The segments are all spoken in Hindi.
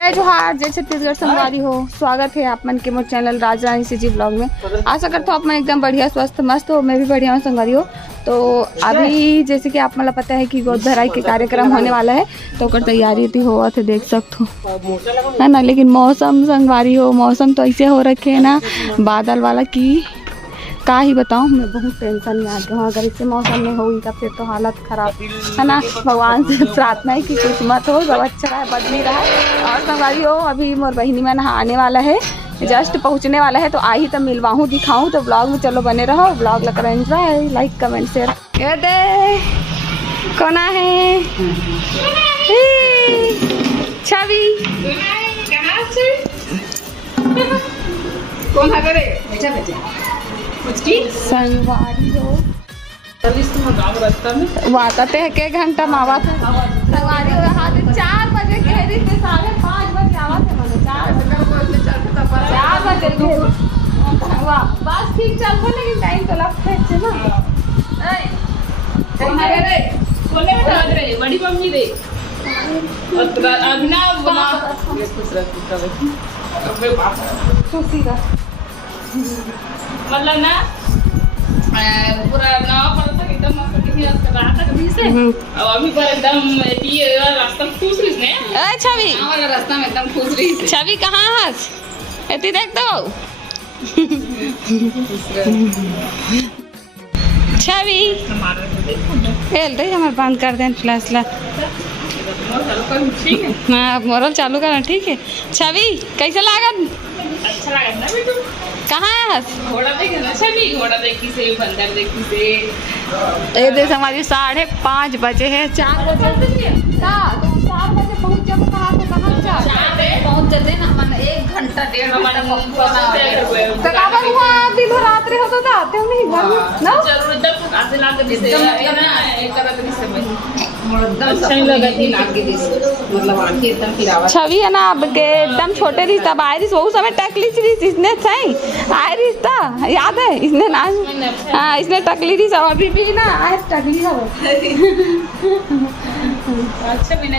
जय जोहार, जय छत्तीसगढ़ संगवारी हो। स्वागत है आप मन के मोर चैनल राजरानी सीजी ब्लॉग में। आशा करता हूँ आप मन एकदम बढ़िया स्वस्थ मस्त हो। मैं भी बढ़िया हूँ संगवारी हो। तो अभी जैसे कि आप मतलब पता है कि गोद भराई के कार्यक्रम होने वाला है, तो ओकर तैयारी थी हो थे देख सकते हो है ना। लेकिन मौसम संगवारी हो, मौसम तो ऐसे हो रखे है ना बादल वाला की का ही बताऊँ। मैं बहुत टेंशन में आ गया हूँ। अगर इसे मौसम में होगी तब फिर तो हालत खराब है ना। भगवान से प्रार्थना है कि किस्मत हो, सब अच्छा रहा, बदली रहा। और संगवारी हो अभी मोर बहिनी में नहाने वाला है, जस्ट पहुँचने वाला है। तो आई तब मिलवाऊँ दिखाऊँ, तो ब्लॉग में चलो बने रहो। ब्लॉग लग रहा है एंजॉय, लाइक कमेंट शेयर। ये दे कौन है छवि कौन है रे? बेचा बेचा संगवारी हो रास्ता में वाते है के घंटा मावा था संगवारी हो। यहाँ से 4 बजे कह रही थी, 5:30 बजे आवा थे। मतलब 4 बजे बस ठीक चलते, लेकिन टाइम तो लगता है ना। कौन है रे? बोले बेटा रे बड़ी मम्मी रे अभिनव बना ये खुश रह अबे बाप खुशी का मतलब ना पूरा नाव पर तक एकदम मस्त दिखी रहा था कभी से। अब अभी पर एकदम ये रास्ता खुश रही ने। ए छवि वाला रास्ता में एकदम खुश रही थी। छवि कहाँ हस एती देख दो छवि एल दे हमारे बंद कर दें फ्लैश ला। ठीक है हाँ मोरल चालू करना ठीक है। छवि कैसे लागत? अच्छा लगा ना बेटू। कहाँ है हस? घोड़ा देखे ना छवि, घोड़ा देखी से बंदर देखी से। ये देख हमारी 5:30 बजे है। 4 बजे तो 4 बजे पहुँच जाओ। कहाँ तो कहाँ पहुंच जाते ना मन 1 घंटा 1.5 घंटा कहाँ हुआ दिन रात्रि हो तो आते हो नहीं घर में ना। जरूर एकदम आसे लाग दिसे ना एक करत दिसे भाई अच्छा नहीं लगा थी लाग के दिसे मतलब आंखें एकदम फिरावा। छवि है ना अब के एकदम छोटे थी तब आयरिस वो समय टकली थी, इसने सही आयरिस था याद है इसने ना। हाँ इसने टकली थी सब, अभी भी ना आयरिस टकली है वो। अच्छा बिना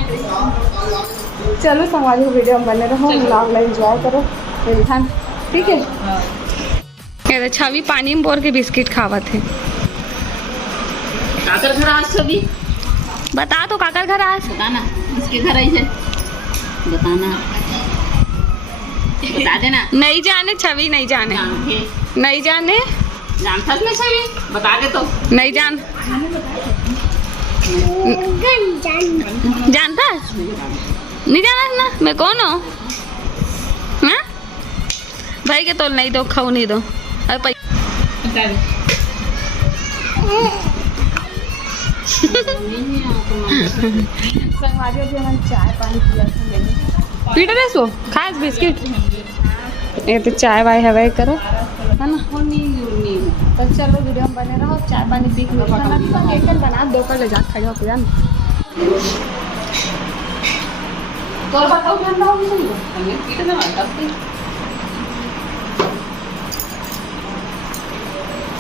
चलो संगवारी हो वीडियो में बने रहो, ब्लॉग ला एंजॉय करो मेरी खान ठीक है। ये छवि पानी में बोर के बिस्किट खावत है। काकर घर आज छवि बता तो काकर घर आज बताना इसके घर आई है बताना बता देना। नहीं जाने छवि नहीं जाने नहीं जाने जानता ना छवि बता दे तो नहीं जान जानता नहीं जाना ना मैं कौन हूँ हाँ? भाई के तो नहीं दो खाऊ नहीं दो अरे बता दे चाय पानी पिया पीट रहे सो खाए बिस्किट। ये तो चाय वाय हवाई करो है ना। तो चलो वीडियो में बने रहो, चाय पानी पी के खाना एक बना दो कर ले जा खा जाओ पिया तो बताओ ठंडा हो गई हमें पीट ना करते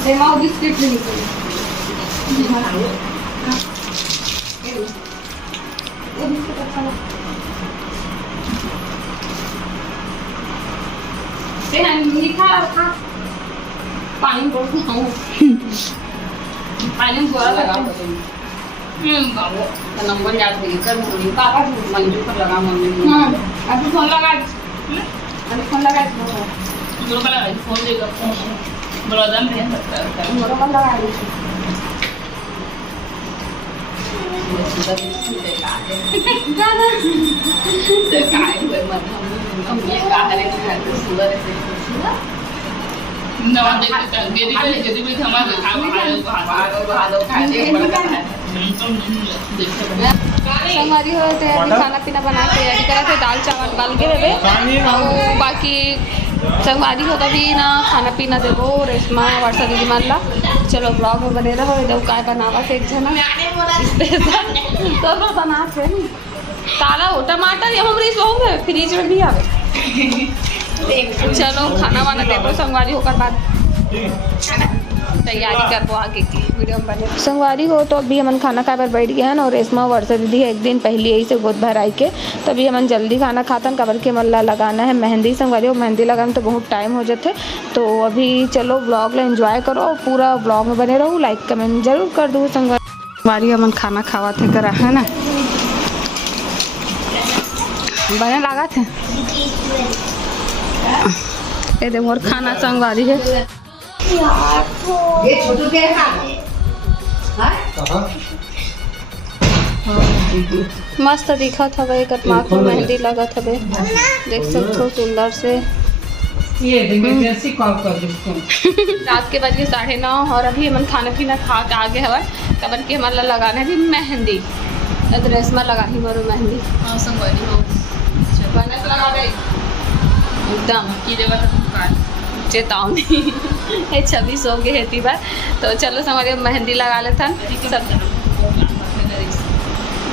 सेमाओ बिस्किट ले पानी बोल खाऊं पानी बोला लगा बाबू का नंबर याद नहीं कर मुझे पापा मंजू पर लगा मम्मी हां अभी फोन लगा जो का लगा फोन देगा बोला दम है मोरो मन लगा दी से काय हुए मत हम ये काहरे के सुंदर से नवा देख के भी थमा भागो खाने हमारी हो खाना पीना बना के रेडी करा थे। दाल चावल डाल के देवे और बाकी संगवारी हो तभी ना खाना पीना देवो रेशमा वर्षा दीदी मान ला। चलो ब्लॉग में बने रहो। इधर काय बनावा से एक जना स्पेशल तो बना थे ताला हो टमाटर ये हमरी सो में फ्रिज में भी आवे। चलो खाना वाना देवो संगवारी होकर बाद तैयारी करबो आगे की वीडियो में बने संगवारी हो। तो अभी हमन खाना खाए पर बैठ गए हैं और रेशमा वर्षा दीदी एक दिन पहले ही से गोद भर आई के तभी हमन जल्दी खाना खातन कबर के मल्ला लगाना है मेहंदी। संगवारी हो मेहंदी लगाने में तो बहुत टाइम हो जाते, तो अभी चलो ब्लॉग ला एंजॉय करो, पूरा ब्लॉग में बने रहो, लाइक कमेंट जरूर कर दो। संगवारी हमन खाना खावा थे करा है ना, बने लगा थे ये देखो और खाना संगवारी है ये छोटू के मस्त दिखत हवे, एक माथ में मेहंदी लगत हवे, देख सकते हो सुंदर से। ये देखो जैसी कॉल कर इसको रात के बज गए 9:30 और अभी हमन खाना पीना खा के आगे हवा कबर के हमारा लगाना है भी मेहंदी, रेशमा लगा ही मरो मेहंदी। हाँ संगवारी हो बनत लगा गई एकदम की देवा तक चेतावनी है 26 हो गए हेती बार। तो चलो हमारे मेहंदी लगा लेते हैं सब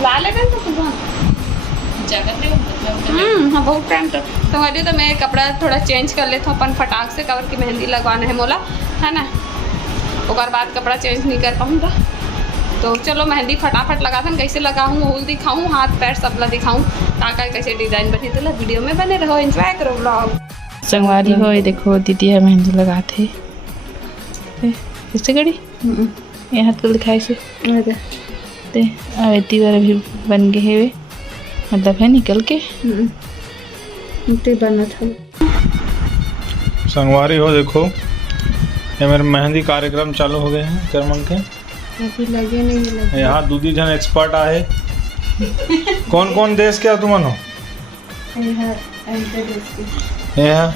ला लेते हैं तो सुबह हाँ बहुत टाइम तो समझिए। तो मैं कपड़ा थोड़ा चेंज कर लेता हूँ अपन फटाक से, कवर की मेहंदी लगवाना है मोला है ना, और बाद कपड़ा चेंज नहीं कर पाऊँगा। तो चलो मेहंदी फटाफट लगाता हूँ, कैसे लगाऊँ वो दिखाऊँ, हाथ पैर सबला दिखाऊँ ताकि कैसे डिज़ाइन बनी, तो वीडियो में बने रहो, एंजॉय करो ब्लॉग। संगवारी हो ये देखो दीदी है मेहंदी लगाते कैसे गड़ी ये हाथ को दिखाए से ते अवेती बार भी बन गए है, मतलब है निकल के बना था। संगवारी हो देखो ये मेरे मेहंदी कार्यक्रम चालू हो गए हैं करमन के, अभी लगे नहीं लगे। यहाँ दूधी जन एक्सपर्ट आए। कौन कौन देश के हो तुम हो? ये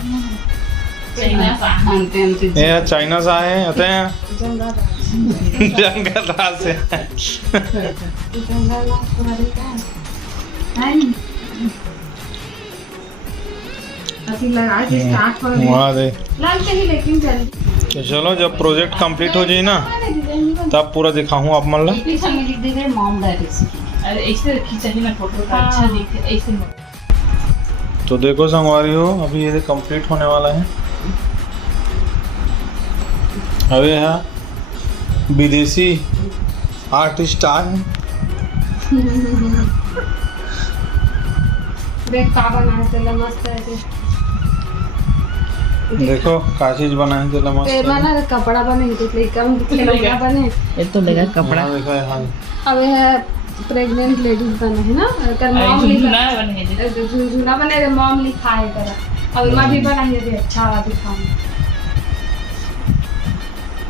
चाइना से आए होते हैं जंगल राज से। वहाँ दे तो चलो जब प्रोजेक्ट कंप्लीट हो जाए ना तब पूरा दिखाऊँ आप मन ला। अरे ऐसे खींचा ना फोटो का अच्छा दिखे ऐसे। तो देखो संगवारी हो अभी ये कंप्लीट होने वाला है। अबे यहाँ विदेशी आर्टिस्ट आए देख का बनाए तेला मस्त है ते। देखो का चीज बनाए तेला मस्त ते बना कपड़ा बने तो कम खिलौना बने ये तो लगा कपड़ा देखो यहाँ अब है प्रेग्नेंट लेडीज बने है ना, कर मॉम लिखा झुनझुना बने मॉम लिखा है करा। अब मां भी बनाई है अच्छा वाला दिखा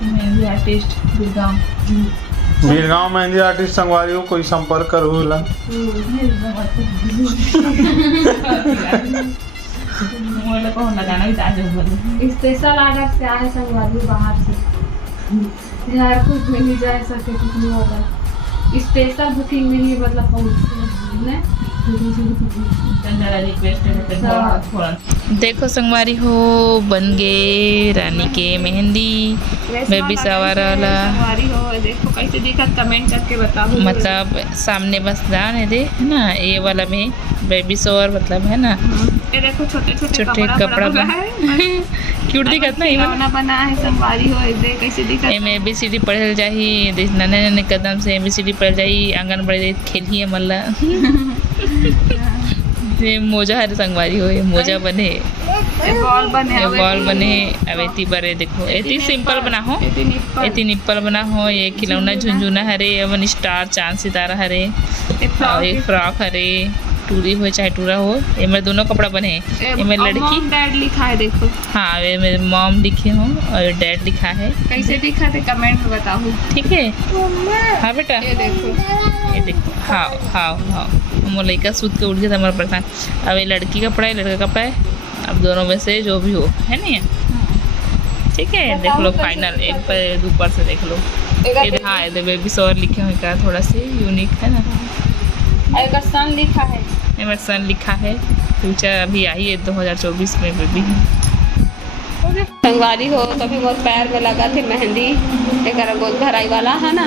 मेहंदी आर्टिस्ट बीरगांव मेहंदी आर्टिस्ट संगवारी हो कोई संपर्क करो ला। स्पेशल ऑर्डर से आए संगवारी बाहर से, यार कुछ में नहीं जा सके, कुछ नहीं होगा स्पेशल बुकिंग में ही मतलब पहुंचे। देखो संगवारी हो बन गए रानी के मेहंदी बेबी सवार वाला। संगवारी हो देखो कैसे दिखत कमेंट करके बताओ। मतलब सामने बस दान है दे है ना, ये वाला में बेबी सवार मतलब है ना, ये देखो छोटे छोटे कपड़ा क्यूट दिखत ना खिलौना बना है संगवारी हो दे कैसे दिखत। एम ABCD पढ़ल जाही नन्हे नन्हे कदम से ABCD पढ़ जाही, आंगनबाड़ी खेली मल्ला ये मोजा हर संगवारी हो ये मोजा बने बॉल बने अब एती बरे देखो एती सिंपल बना हो, एती निप्पल बना हो, ये खिलौना झुंझुना हरे अवन स्टार चांद सितारा हरे और एक फ्रॉक हरे टूरी हो चाहे टूरा हो, ये मेरे दोनों कपड़ा बने हैं। ये मेरी लड़की डैड लिखा है देखो। हाँ ये मेरे मॉम लिखे हूँ और डैड लिखा है। कैसे दिखा थे कमेंट में बताओ ठीक है। हाँ बेटा ये देखो हाँ हाँ हाँ मोर लड़का सूत के उठ गया था हमारा परेशान। अब ये लड़की कपड़ा है लड़का कपड़ा है, अब दोनों में से जो भी हो है नहीं ठीक है। देख लो फाइनल एक पर ऊपर से देख लो ये हाँ ये बेबी सॉर लिखे हुए का थोड़ा सा यूनिक है ना। सन लिखा है, एमरसन लिखा है। फ्यूचर अभी आई है 2024 में बेबी संगवारी हो तो भी बहुत पैर में लगा थे मेहंदी एक गोद भराई वाला है ना।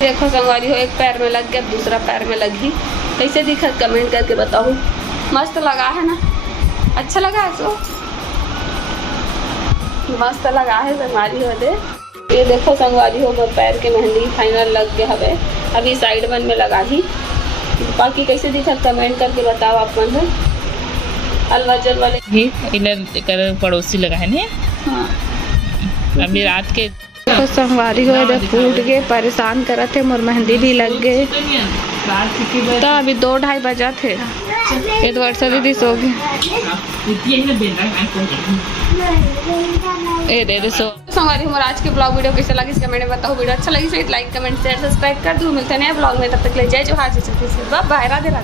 देखो संगवारी हो एक पैर में लग गया दूसरा पैर में लगी, कैसे दिखा कमेंट करके बताओ। मस्त लगा है ना, अच्छा लगा है सो मस्त लगा है संगवारी हो दे। ये देखो संगवारी हो मोर पैर के मेहंदी फाइनल लग गया हवे, अभी साइड वन में लगा ही। बाकी कैसे दिखा कमेंट करके बताओ आप मन है। अलवजल वाले ही इधर कर पड़ोसी लगा है नहीं। हाँ अभी रात के तो संगवारी हो इधर फूट गए, परेशान करत थे, मोर मेहंदी भी लग गए। तो अभी 2-2:30 बजा थे, ये तो वर्षा दीदी सो गई। ए दे सो संगवारी हमारा आज के ब्लॉग वीडियो कैसा लगी कमेंट में बताओ। वीडियो अच्छा लगी तो लाइक कमेंट शेयर सब्सक्राइब कर दूँ। मिलते हैं नए ब्लॉग में, तब तक ले जय जोहार, जय छत्तीसगढ़, बाय, राधे राधे।